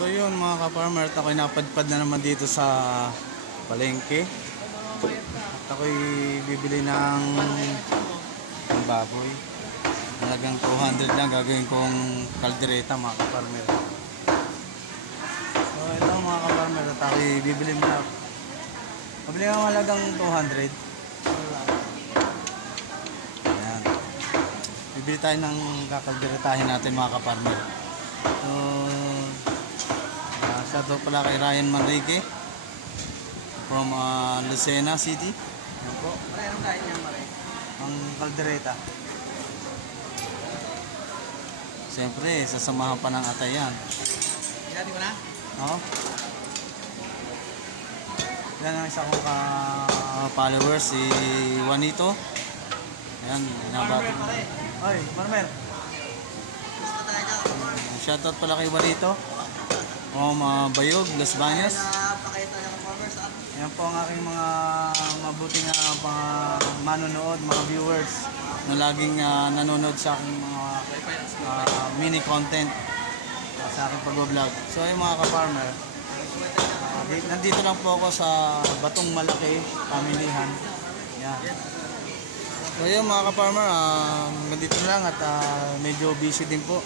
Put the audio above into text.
So yun mga ka-farmer, at ako'y napadpad na naman dito sa palengke. At ako'y bibili ng baboy. Halagang 200 lang gagawin kong kaldereta mga ka-farmer. So ito mga ka-farmer, at ako'y bibili mo na. Pabili ng halagang 200. Ayan. Bibili tayo ng kakalderetahin natin mga ka-farmer. So shoutout pala kay Ryan Manrique from Lucena City. Yan po. Anong kain niya, Mare? Ang kaldereta. Siyempre, sasamahan pa ng atay yan. Dati ko na? Oo. Yan ang isa kong ka-followers, si Juanito. Ayan, binabati mo. Oy, Marmer. Gusto talaga ako, Mare. Shoutout pala kay Juanito. Bayog, Las Bañas. Pakita niya ng farmers, Yan po ang aking mga mabuting manonood, mga viewers na laging nanonood sa aking mga mini content sa aking pag-vlog. So yung mga ka-farmer, nandito lang po ako sa Batong Malaki, Pamilihan. Yan. So yun mga ka-farmer, nandito na lang at medyo busy din po.